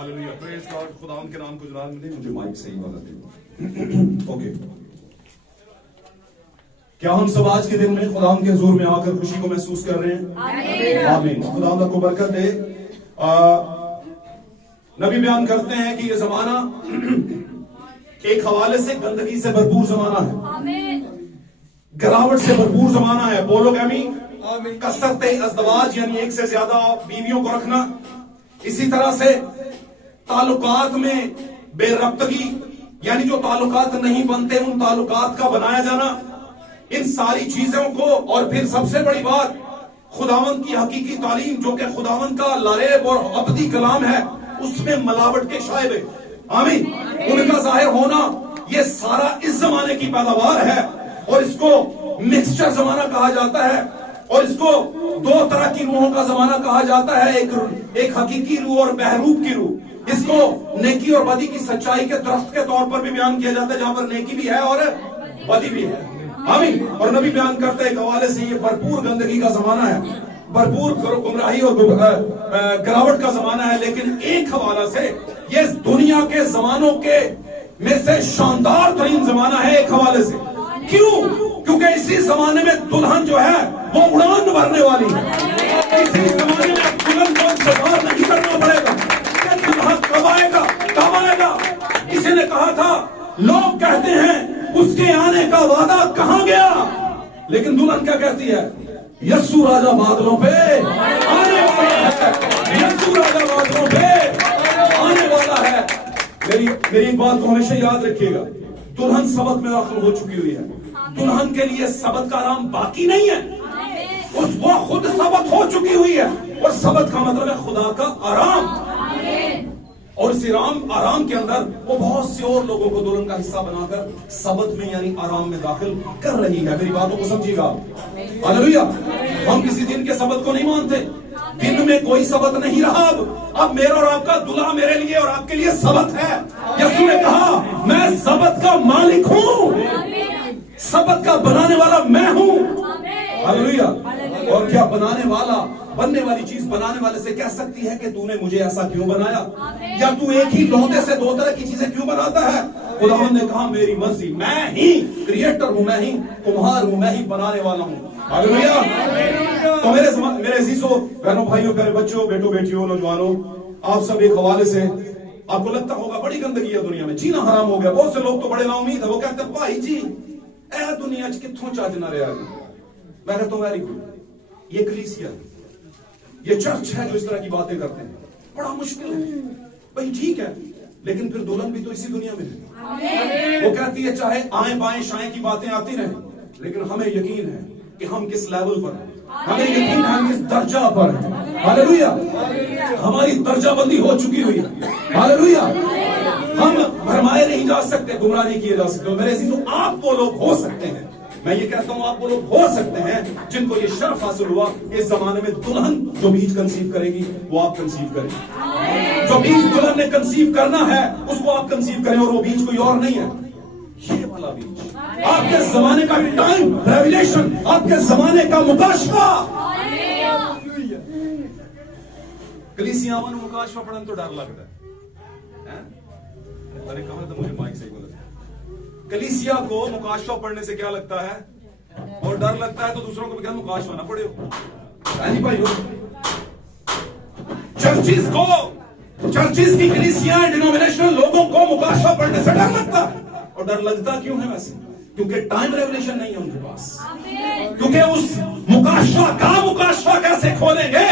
Hallelujah, praise God. खुदा के नाम को जलाल मिले। मुझे माइक सही वाला दे। ओके, क्या हम सब आज के दिन में खुदा के हुजूर में आकर खुशी को महसूस कर रहे हैं? आमीन। खुदा को बरकत दे। नबी बयान करते हैं कि ये जमाना एक हवाले से गंदगी से भरपूर जमाना है, गिरावट से भरपूर जमाना है। बोलो आमीन। कसरत अज़दवाज यानी एक से ज्यादा बीवियों को रखना, इसी तरह से ताल्लुकात में बेरब्तगी यानी जो ताल्लुकात नहीं बनते उन ताल्लुकात का बनाया जाना, इन सारी चीजों को, और फिर सबसे बड़ी बात खुदावंद की हकीकी तालीम जो कि खुदावंद का लारेब और अबदी कलाम है, उसमें मिलावट के शायबे आमीन उनका जाहिर होना, ये सारा इस जमाने की पैदावार है। और इसको मिक्सचर जमाना कहा जाता है, और इसको दो तरह की रूहों का जमाना कहा जाता है, एक हकीकी रूह और बहरूप की रूह। इसको नेकी और बदी की सच्चाई के दरख्त के तौर पर भी बयान किया जाता है, जहां पर नेकी भी है और बदी भी है आमीन। और नबी बयान करते हैं एक हवाले से ये भरपूर गंदगी का जमाना है, भरपूर गुमराही और गिरावट का जमाना है। लेकिन एक हवाला से ये दुनिया के जमानों के में से शानदार तरीन जमाना है एक हवाले से। क्यों? क्योंकि इसी जमाने में दुल्हन जो है वो उड़ान भरने वाली है। इसी जमाने में दुल्हन को इंतजार नहीं करना पड़ेगा कि दुल्हा कब आएगा कब आएगा। किसी ने कहा था लोग कहते हैं उसके आने का वादा कहां गया, लेकिन दुल्हन क्या कहती है? यस्सु राजा बादलों पे आने वाला है, यस्सु राजा बादलों पे आने वाला है। मेरी बात को हमेशा याद रखिएगा, दुल्हन सबत में दाखिल हो चुकी हुई है। दुल्हन के लिए सबत का आराम बाकी नहीं है, वो खुद सबत हो चुकी हुई है। और सबत का मतलब है खुदा का आराम, और इस आराम के अंदर वो बहुत से और लोगों को दुल्हन का हिस्सा बनाकर सबत में यानी आराम में दाखिल कर रही है। मेरी बातों को समझिएगा। हालेलुया। हम किसी दिन के सबत को नहीं मानते, दिन में कोई सबत नहीं रहा। अब मेरा और आपका दुल्हा मेरे लिए और आपके लिए सबत है। यीशु ने कहा मैं सबत का मालिक हूं, सबत का बनाने वाला मैं हूं। हालेलुया। और क्या बनाने वाला, बनने वाली चीज बनाने वाले से कह सकती है कि तूने मुझे ऐसा क्यों बनाया, या तू एक ही लौंडे से दो तरह की चीजें क्यों बनाता है? खुदावंद ने कहा मेरी मर्जी, मैं ही क्रिएटर हूं, मैं ही कुम्हार हूं, मैं ही बनाने वाला हूं। हालेलुया। तो मेरे अजीजों, बहनों, भाइयों, प्यारे बच्चों, बेटों, बेटियों, नौजवानों, आप सब एक हवाले से आपको लगता होगा बड़ी गंदगी है दुनिया में, जीना हराम हो गया। बहुत से लोग तो बड़े नाउमीद है, वो कहते हैं भाई जी ए दुनिया च कित्थों चज ना रहा। मैं कहता हूं वेरी गुड, ये कलीसिया, ये चर्च है जो इस तरह की बातें करते हैं। बड़ा मुश्किल है भाई, ठीक है, लेकिन फिर दुल्हन भी तो इसी दुनिया में है। वो कहती है चाहे आए बाएं शाएं की बातें आती रहे, लेकिन हमें यकीन है कि हम किस लेवल पर हैं, हमें यकीन है हम किस दर्जा पर हैं। हालेलुया। हमारी दर्जाबंदी हो चुकी हुई है। हालेलुया। हम भरमाए नहीं जा सकते, गुमराह नहीं किए जा सकते। मेरे अजीजों, आप वो लोग हो सकते हैं, मैं ये कहता हूं आप वो लोग हो सकते हैं जिनको ये शर्फ हासिल हुआ इस जमाने में दुल्हन जो बीज कंसीव करेगी वो आप कंसीव करें। जो बीज दुल्हन ने कंसीव करना है उसको आप कंसीव करें, और वो बीज कोई और नहीं है, ये वाला बीज आपके जमाने का टाइम रेवलेशन, आपके जमाने का मुकाशफा। कलीसियावां मुकाशफा पढ़ने तो डर लगता है। अरे कहा तो मुझे माइक सही बोला। कलीसिया को मुकाशफा पढ़ने से क्या लगता है, और डर लगता है तो दूसरों को भी क्या मुकाशफा ना पढ़े हो भाई। चर्चिस की कलीसिया डिनोमिनेशनल लोगों को मुकाशफा पढ़ने से डर लगता है। और डर लगता क्यों है वैसे? क्योंकि टाइम रेवलेशन नहीं है उनके पास, क्योंकि उस मुकाशफा कैसे खोलेंगे,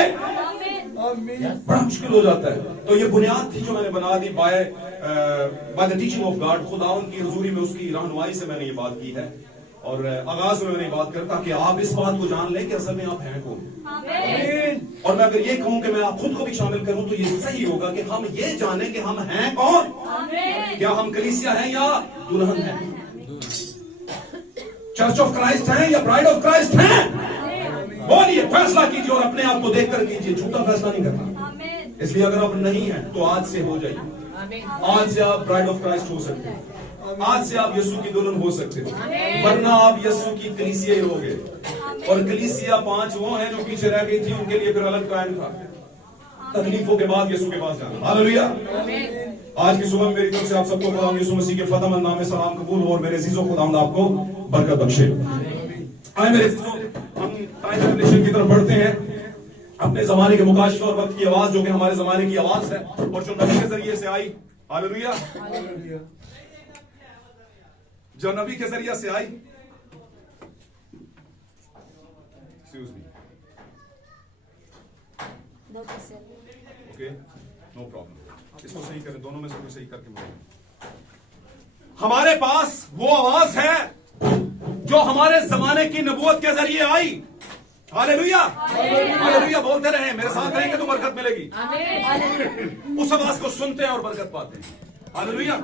बड़ा मुश्किल हो जाता है। तो ये बुनियाद थी जो मैंने बना दी by the teaching of God. खुदावन की हुजूरी में उसकी रहनुमाई से मैंने ये बात की है, और आगाज में मैंने ये बात करता कि आप इस बात को जान लें कि असल में आप हैं कौन। और मैं अगर ये कहूं कि मैं आप खुद को भी शामिल करूं तो ये सही होगा कि हम ये जाने कि हम हैं कौन। क्या हम कलीसिया हैं या दुल्हन हैं, चर्च ऑफ क्राइस्ट हैं या ब्राइड ऑफ क्राइस्ट हैं? बोलिए, फैसला कीजिए और अपने आप को देखकर कीजिए, झूठा फैसला नहीं करना। इसलिए अगर आप नहीं हैं तो आज से हो जाइए। आज से आप ब्राइड ऑफ क्राइस्ट हो सकते हैं, आज से आप यीशु की दुल्हन हो सकते हैं, वरना आप यीशु की कलीसिया ही रहोगे। और कलीसिया 5 वो हैं जो पीछे रह गई थी, उनके लिए फिर अलग टाइम था। तकलीफों के बाद यीशु के पास जाना। हालेलुया। आज की सुबह मेरी तरफ से आप सबको खुदा यीशु मसीह के फतेहमंद नाम में सलाम कबूल हो और मेरे अजीजों खुदावंद आपको बरकत बख्शे। आए मेरे अजीजों, हम टाइम रेवलेशन की तरफ बढ़ते हैं। अपने जमाने के मुकाशफे और वक्त की आवाज जो कि हमारे जमाने की आवाज है और जो नबी के जरिए से आई। हालेलुया। जो नबी के जरिए से आई। Excuse me. Okay, no problem. इसको सही करें, दोनों में से कोई सही करके बोलें। हमारे पास वो आवाज है जो हमारे जमाने की नबूवत के जरिए आई। हालेलुया। हालेलुया बोलते रहे, मेरे साथ रहेंगे तो बरकत मिलेगी। उस आवाज को सुनते हैं और बरकत पाते हैं। हालेलुया।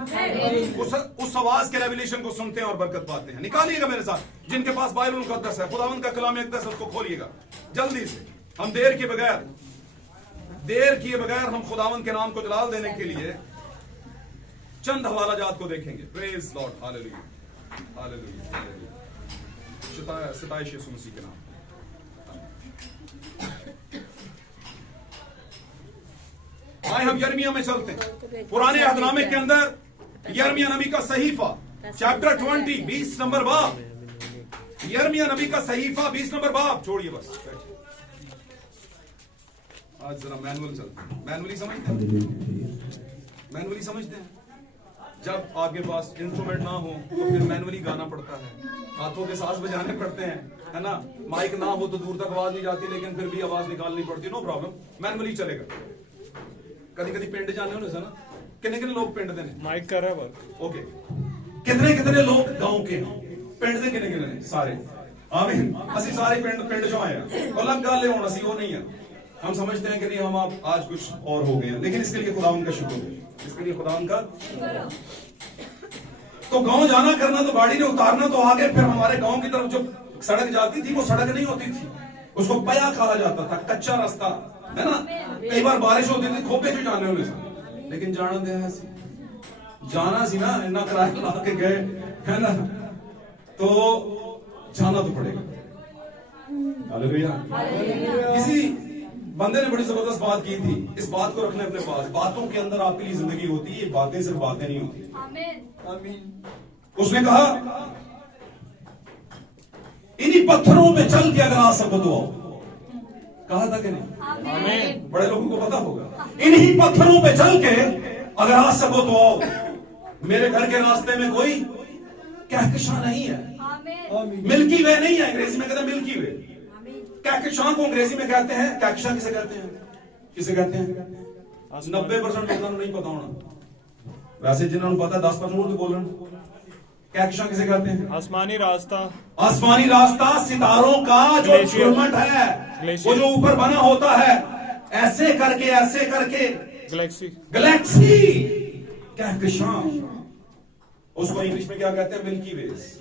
उस आवाज के रेवलेशन को सुनते हैं और बरकत पाते हैं। निकालिएगा मेरे साथ, जिनके पास बाइबल मुकद्दस है, खुदावंद का कलाम मुकद्दस, उसको खोलिएगा जल्दी से। हम देर किए बगैर हम खुदावंद के नाम को जलाल देने के लिए चंद हवाला जात को देखेंगे। Praise Lord. हालेलुया। हालेलुया। सिताइश यीशु मसीह के नाम। आए हम यिर्मयाह में चलते हैं। पुराने अहदनामे के अंदर यिर्मयाह नबी का सहीफा चैप्टर 20 20 नंबर बाब। यिर्मयाह नबी का सहीफा 20 नंबर बाब। छोड़िए बस, आज जरा मैनुअल चलते हैं। मैनुअली समझते हैं। जब आपके पास इंस्ट्रूमेंट ना हो तो फिर मैनुअली गाना पड़ता है, हाथों के साथ बजाने पड़ते हैं, है ना। माइक ना हो तो दूर तक आवाज नहीं जाती, लेकिन फिर भी आवाज निकालनी पड़ती। नो प्रॉब्लम, मैनुअली चलेगा। कभी कभी पिंड जाने हो ना, कितने कितने लोग पिंड देने माइक कर रहा है। ओके, कितने कितने लोग गांव के पिंड दे कितने कितने सारे। आमीन। असि सारे पिंड जो आए अलग गल है, असि वो नहीं है। हम समझते हैं कि नहीं, हम आप आज कुछ और हो गए हैं, लेकिन इसके लिए खुदावंद का शुक्र है। इसके लिए खुदावंद का तो गांव जाना करना तो गाड़ी ने उतारना तो आगे, फिर हमारे गांव की तरफ जो सड़क जाती थी वो सड़क नहीं होती थी, उसको पया कहा जाता था, कच्चा रास्ता, है ना। कई बार बारिश होती थी, खोपे जो जाने होने से, लेकिन जाना सी ना, इतना किराया ला के गए, है ना, तो जाना तो पड़ेगा। हालेलुया। किसी बंदे ने बड़ी जबरदस्त बात की थी। इस बात को रखने अपने पास, बातों के अंदर आपके लिए जिंदगी होती है। ये बातें सिर्फ बातें नहीं होती। उसने कहा इन्हीं पत्थरों पे चल के अगर आ सको तो आओ। कहा था कि नहीं? बड़े लोगों को पता होगा। इन्हीं पत्थरों पे चल के अगर आ सको तो आओ। मेरे घर के रास्ते में कोई कहकशां नहीं है, मिल्की वे नहीं है। अंग्रेजी में कहते हैं मिल्की वे। कहकशां को अंग्रेजी में कहते हैं, कहकशां किसे कहते हैं? 90% लोगों को नहीं पता होना। वैसे जिन्होंने पता 10% तो बोलन। कहकशां किसे कहते हैं? आसमानी रास्ता। आसमानी रास्ता सितारों का जो इंस्ट्रूमेंट है, वो जो ऊपर बना होता है, ऐसे करके गैलेक्सी कहकशां, उसको इंग्लिश में क्या कहते हैं? Milky Ways.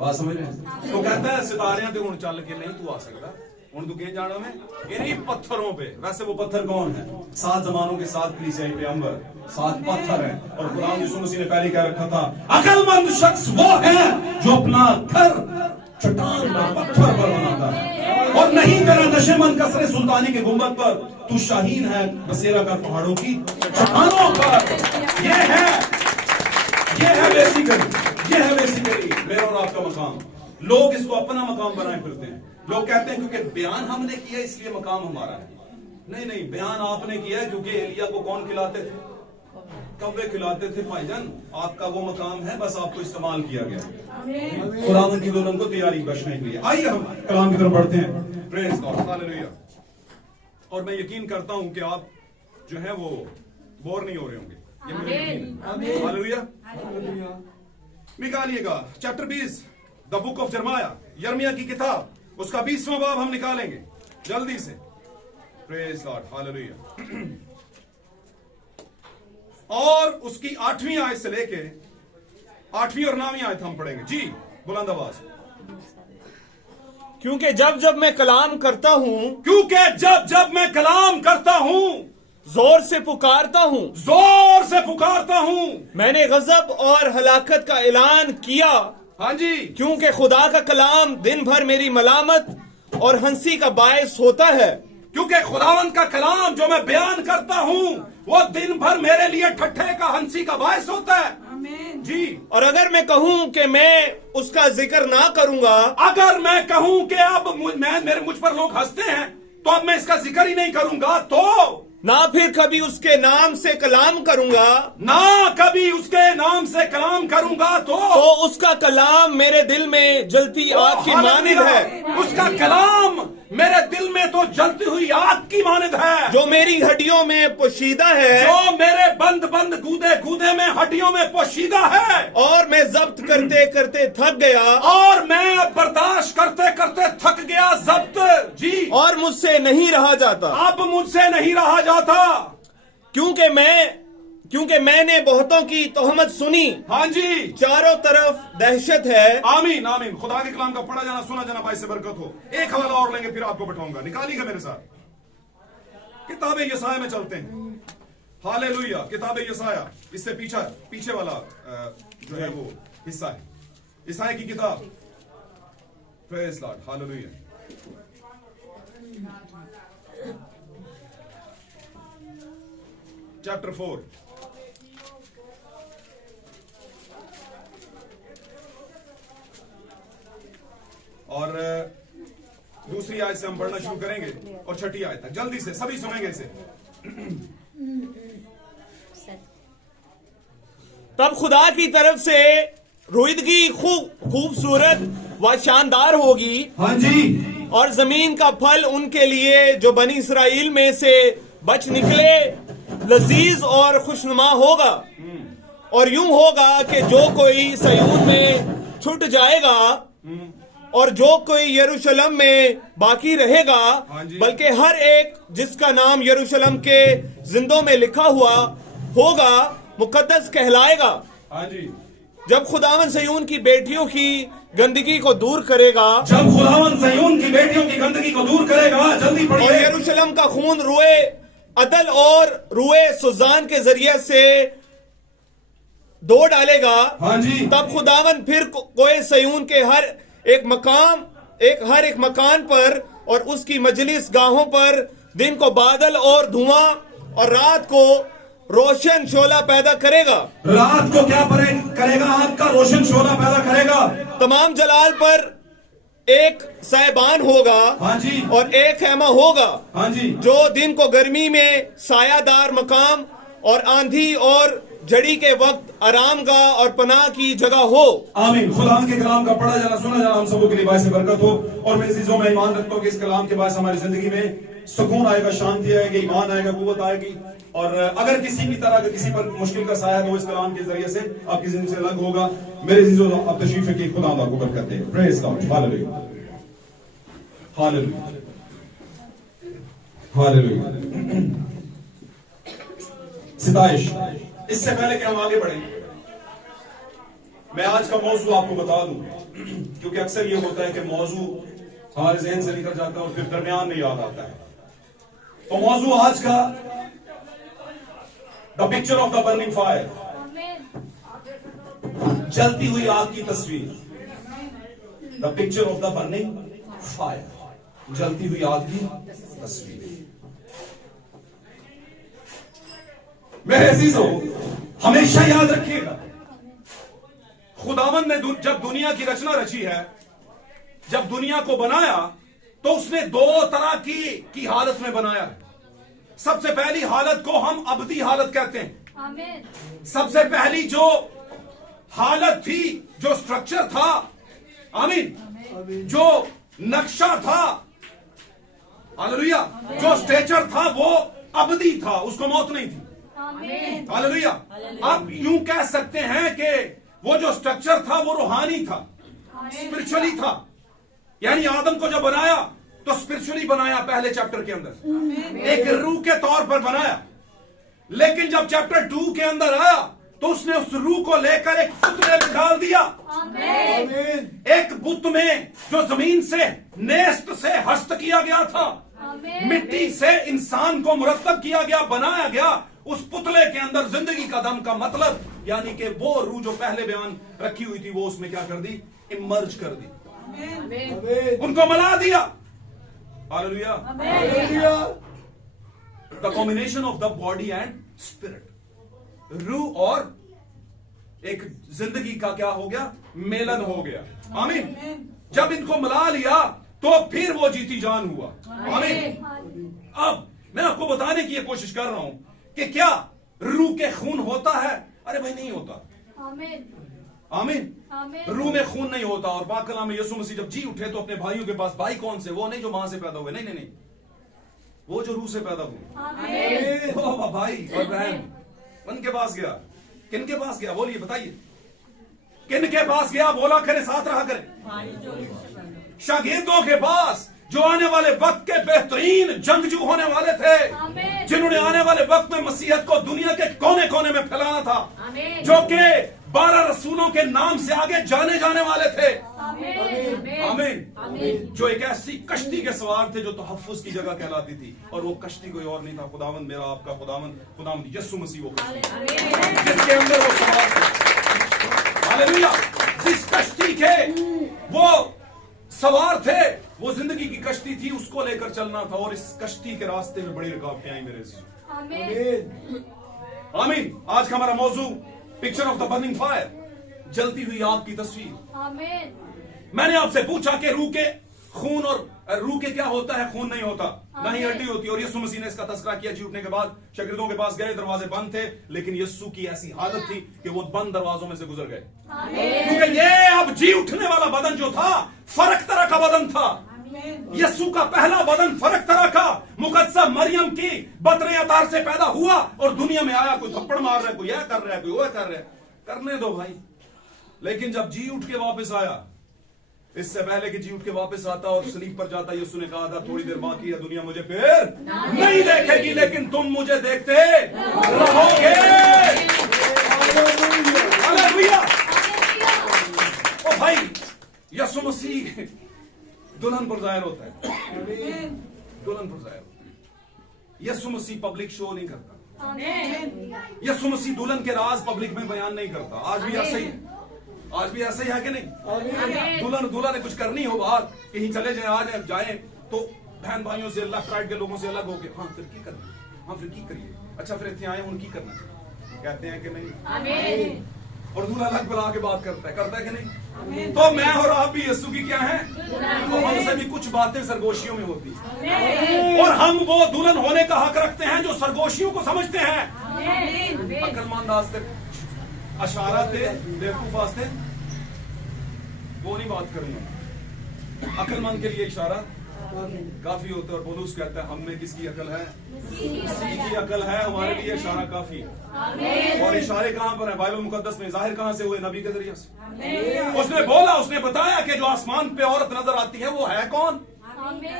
बात समझ रहे हैं? तो कहता है सितारे ते हुण चल के नहीं तू आ सकता, हुण तू कहीं जाना में इन्हीं पत्थरों पे। वैसे वो पत्थर कौन है? 7 जमानों के 7 कलीसियाई पैगंबर, 7 पत्थर हैं। और खुदा यीशु मसीह ने पहले क्या रखा था? अक्लमंद शख्स वो है जो अपना घर चट्टान पर, पत्थर पर बनाता है, और नहीं तेरा नशेमंद कसरे सुल्तानी के गुंबद पर, तू शाहीन है बसेरा कर पहाड़ों की चट्टानों पर। ये है बेसिकली मेरा और आपका मकाम। लोग इसको अपना मकाम बनाए फिरते हैं। लोग कहते हैं क्योंकि बयान हमने किया इसलिए मकाम हमारा है। नहीं, बयान आपने किया है क्योंकि एलिया को कौन खिलाते थे? कौवे खिलाते थे भाईजान। आपका वो मकाम है, बस आपको इस्तेमाल किया गया खुदावंद की दुल्हन को तैयारी बचने के लिए। आइए हम कलाम की तरफ बढ़ते हैं। Praise God. हालेलुया। और मैं यकीन करता हूं कि आप जो है वो बोर नहीं हो रहे होंगे। हालेलुया। निकालिएगा चैप्टर 20 द बुक ऑफ यिर्मयाह की किताब, उसका 20वां बाब हम निकालेंगे जल्दी से। Praise God. हालेलुया। और उसकी 8वीं आयत से लेके 8वीं और 9वीं आयत हम पढ़ेंगे। जी बुलंद आवाज। क्योंकि जब जब मैं कलाम करता हूं, जोर से पुकारता हूं, मैंने गजब और हलाकत का ऐलान किया। हाँ जी। क्योंकि खुदा का कलाम दिन भर मेरी मलामत और हंसी का बायस होता है। क्योंकि खुदावंद का कलाम जो मैं बयान करता हूं वो दिन भर मेरे लिए ठट्ठे का हंसी का बायस होता है। जी। और अगर मैं कहूं कि मैं उसका जिक्र ना करूंगा, अगर मैं कहूं कि अब मुझ पर लोग हंसते हैं तो अब मैं इसका जिक्र ही नहीं करूंगा, तो ना फिर कभी उसके नाम से कलाम करूंगा, ना कभी उसके नाम से कलाम करूंगा, तो उसका कलाम मेरे दिल में जलती आग की मानिंद है। उसका कलाम मेरे दिल में तो जलती हुई आग की मानिंद है, जो मेरी हड्डियों में पोशीदा है, जो मेरे बंद बंद गूदे गूदे में हड्डियों में पोशीदा है। और मैं जब्त करते करते थक गया, और मैं बर्दाश्त करते करते थक गया, जब्त। जी। और मुझसे नहीं रहा जाता, अब मुझसे नहीं रहा जाता, क्योंकि मैंने बहुतों की तोहमत सुनी। हाँ जी। चारों तरफ दहशत है। आमीन आमीन। खुदा के कलाम का पढ़ा जाना सुना जाना भाई से बरकत हो। एक हवाला और लेंगे फिर आपको बैठाऊंगा। निकालिएगा मेरे साथ किताबे यसाया में चलते हैं। हालेलुया। किताबे यसाया, इससे पीछे वाला जो है वो हिस्सा है यसाया की किताब। Praise Lord. हालेलुया। चैप्टर 4 और दूसरी आयत से हम पढ़ना शुरू करेंगे और छठी आयत तक जल्दी से सभी सुनेंगे इसे। तब खुदा की तरफ से रोईदगी खूबसूरत व शानदार होगी। हाँ जी। और जमीन का फल उनके लिए जो बनी इसराइल में से बच निकले लजीज और खुशनुमा होगा। और यूं होगा कि जो कोई सयून में छूट जाएगा और जो कोई यरूशलेम में बाकी रहेगा, बल्कि हर एक जिसका नाम यरूशलेम के जिंदों में लिखा हुआ होगा मुकद्दस कहलाएगा। हाँ जी। जब खुदावन सयून की बेटियों की गंदगी को दूर करेगा, जब खुदावन सयून की बेटियों की गंदगी को दूर करेगा, जल्दी पढ़िए। और यरूशलेम का खून रुए अदल और रुए सुजान के जरिए से धो डालेगा। हाँ जी। तब खुदावन फिर कोई सयून के हर एक मकान पर और उसकी मजलिस गाहों पर दिन को बादल और धुआं और रात को रोशन शोला पैदा करेगा। रात को क्या करेगा? आग का रोशन शोला पैदा करेगा। तमाम जलाल पर एक साहिबान होगा। हाँ जी। और एक खेमा होगा। हाँ जी। जो दिन को गर्मी में सायादार मकाम और आंधी और जड़ी के वक्त आरामगाह और पनाह की जगह हो। आमीन। खुदा के कलाम का पढ़ा जाना सुना जाना हम सबों के लिए बायस बरकत हो। और मेरे अज़ीज़ों, मैं ईमान रखता हूँ कि इस कलाम के बाद हमारी जिंदगी में सुकून आएगा, शांति आएगी, ईमान आएगा, कुव्वत आएगी। और अगर किसी भी तरह का किसी पर मुश्किल का साया तो इस कलाम के जरिए से आपकी जिंदगी से अलग होगा। मेरे अज़ीज़ों, आप तशरीफ रखिए। खुदा आपको बरकत दे। Praise God. Hallelujah hallelujah hallelujah. सिताइश। इससे पहले कि हम आगे बढ़े, मैं आज का मौजू आपको बता दूं, क्योंकि अक्सर ये होता है कि मौजू हमारे जहन से निकल जाता है और फिर दरमियान में याद आता है। तो मौजू आज का the picture of the burning fire, जलती हुई आग की तस्वीर। The picture of the burning fire, जलती हुई आग की तस्वीर। मेरे अजीजों, हमेशा याद रखिएगा, खुदावन ने जब दुनिया की रचना रची है, जब दुनिया को बनाया, तो उसने दो तरह की हालत में बनाया है। सबसे पहली हालत को हम अबदी हालत कहते हैं। आमीन। सबसे पहली जो हालत थी, जो स्ट्रक्चर था, आमीन, जो नक्शा था, हालेलुया, जो स्ट्रक्चर था वो अबदी था, उसको मौत नहीं थी। हालेलुया। आप यूं कह सकते हैं कि वो जो स्ट्रक्चर था वो रूहानी था, स्पिरिचुअली था। यानी आदम को जब बनाया तो स्पिरिचुअली बनाया, पहले चैप्टर के अंदर एक रूह के तौर पर बनाया। लेकिन जब चैप्टर 2 के अंदर आया तो उसने उस रूह को लेकर एक पुतले में डाल दिया। एक बुत में जो जमीन से नेस्त से हस्त किया गया था, मिट्टी से इंसान को मुरत्तब किया गया, बनाया गया। उस पुतले के अंदर जिंदगी का दम का मतलब, यानी कि वो रूह जो पहले बयान रखी हुई थी, वो उसमें क्या कर दी? इमर्ज कर दी, उनको मिला दिया। Hallelujah. The combination of the body and spirit, रूह और एक जिंदगी का क्या हो गया, मेलन हो गया। आमीन। जब इनको मिला लिया तो फिर वो जीती जान हुआ। आमीन। अब मैं आपको बताने की कोशिश कर रहा हूं कि क्या रूह के खून होता है? अरे भाई नहीं होता। आमीन। रूह में खून नहीं होता। और पाक कलाम में यीशु मसीह जब जी उठे तो अपने भाइयों के पास, भाई कौन से? वो नहीं जो मां से पैदा हुए, नहीं नहीं नहीं, वो जो रूह से पैदा हुए। ओ भाई और बहन, उनके पास गया। किन के पास गया? बोलिए, बताइए किन के पास गया? बोला करे, साथ रहा करे। शागिर्दों के पास, जो आने वाले वक्त के बेहतरीन जंगजू होने वाले थे, जिन्होंने आने वाले वक्त में मसीहत को दुनिया के कोने कोने में फैलाना था, जो कि 12 रसूलों के नाम से आगे जाने जाने वाले थे। आमीन। जो एक ऐसी कश्ती के सवार थे जो तहफ्फुज की जगह कहलाती थी, और वो कश्ती कोई और नहीं था, खुदावंद मेरा आपका खुदावंद यीशु मसीह, वो जिसके अंदर वो सवार थे। हालेलुया। जिस कश्ती के वो सवार थे, वो जिंदगी की कश्ती थी, उसको लेकर चलना था। और इस कश्ती के रास्ते में बड़ी रुकावटें आई मेरे से। आमीन। आज का हमारा मौजू picture of the burning fire, जलती हुई आग की तस्वीर। मैंने आपसे पूछा कि रूह के खून और रूह के क्या होता है? खून नहीं होता, ना ही हड्डी होती। और यीशु मसीह ने इसका तस्करा किया। जी उठने के बाद शागिर्दों के पास गए, दरवाजे बंद थे, लेकिन यीशु की ऐसी हालत थी कि वो बंद दरवाजों में से गुजर गए, क्योंकि ये अब जी उठने वाला बदन जो था, फर्क तरह का बदन था। यीशु का पहला बदन फर्क तरह का, मुकद्दसा मरियम की बतरे अतार से पैदा हुआ और दुनिया में आया। कोई थप्पड़ मार रहा है, कोई यह कर रहा है, कोई वह कर रहा है, करने दो भाई। लेकिन जब जी उठ के वापस आया, इससे पहले कि जी उठ के वापस आता और स्लीप पर जाता, यीशु ने कहा था थोड़ी देर बाकी है, दुनिया मुझे फिर नहीं देखेगी, लेकिन तुम मुझे देखते रहोगे। हालेलुया। ओ भाई, यीशु मसीह दुल्हन पर जाहिर होता है, दुल्हन पर जाहिर होता है। यीशु मसीह पब्लिक शो नहीं करता। यीशु मसीह दुल्हन के राज पब्लिक में बयान नहीं करता। आज भी ऐसा ही है, आज भी ऐसे ही है कि नहीं? दूल्हा ने कुछ करनी हो बात, कहीं चले जाए, आ जाए तो बहन भाइयों से, लेफ्ट राइट के लोगों से अलग होके, हाँ फिर की करना, हाँ फिर की करिए, अच्छा फिर इतने आए उनकी करना, कहते हैं कि नहीं? और दूल्हा अलग बुला के बात करता है कि नहीं? तो मैं और आप भी यीशु की क्या है? तो हमसे भी कुछ बातें सरगोशियों में होती है, और हम वो दुल्हन होने का हक रखते हैं जो सरगोशियों को समझते हैं। अक्लमंद आस्ते अशारा थे, बेवकूफ आस्ते वो नहीं बात करूंगा। अक्लमंद के लिए इशारा काफी होता है। और पौलुस कहता है, हम में किसकी अकल है? मसीह की अकल है, हमारे लिए इशारा काफी है। और इशारे कहां पर है? बाइबल मुकद्दस में। जाहिर कहां से हुए? नबी के जरिए से। उसने बोला, उसने बताया कि जो आसमान पे औरत नजर आती है वो है कौन?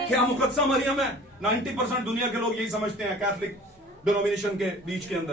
क्या मुकद्दसा मरियम है? 90% दुनिया के लोग यही समझते हैं, कैथलिक डिनोमिनेशन के बीच के अंदर।